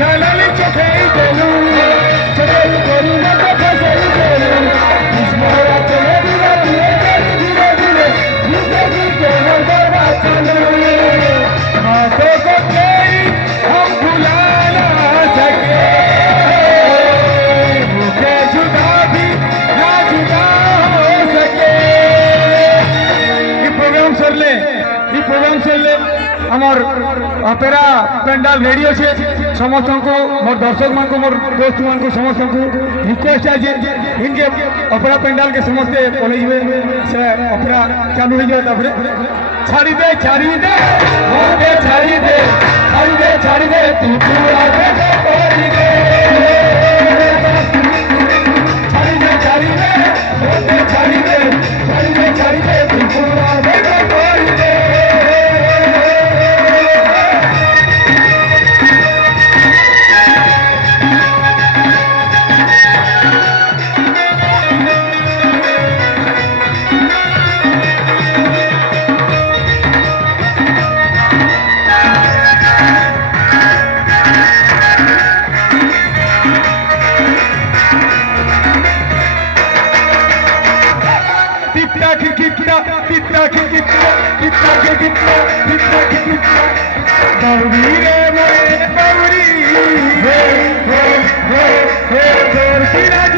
चलल चोखई देलू चलल कोरी मत फसई देलू इसमाया तेरे धीरे धीरे धीरे जिंदगी के नंबरा चलू हाथों को कोई हम भुला ना सके मुझे जुदा भी ना जुदा हो सके। ये प्रोग्राम सरले আমার অপেরা পেন্ডাল রেডি আছে সমস্ত মোর দর্শক মান মোর দোস্ত মান সমস্ত রিকোয়েস্ট আছে ইনকে অপেরা পেন্ডাল के समस्ते पलि से অপেরা चालू हो जाए तापर छाड़ी दे छाड़ी दे मोरे छाड़ी दे छाड़ी दे छाड़ी दे तू पूरा दे छोड़ी दे छाड़ी दे छाड़ी दे मोरे छाड़ी दे छाड़ी दे छाड़ी दे तू पूरा दे छोड़ी दे। Bauri re mere bauri, he he he he,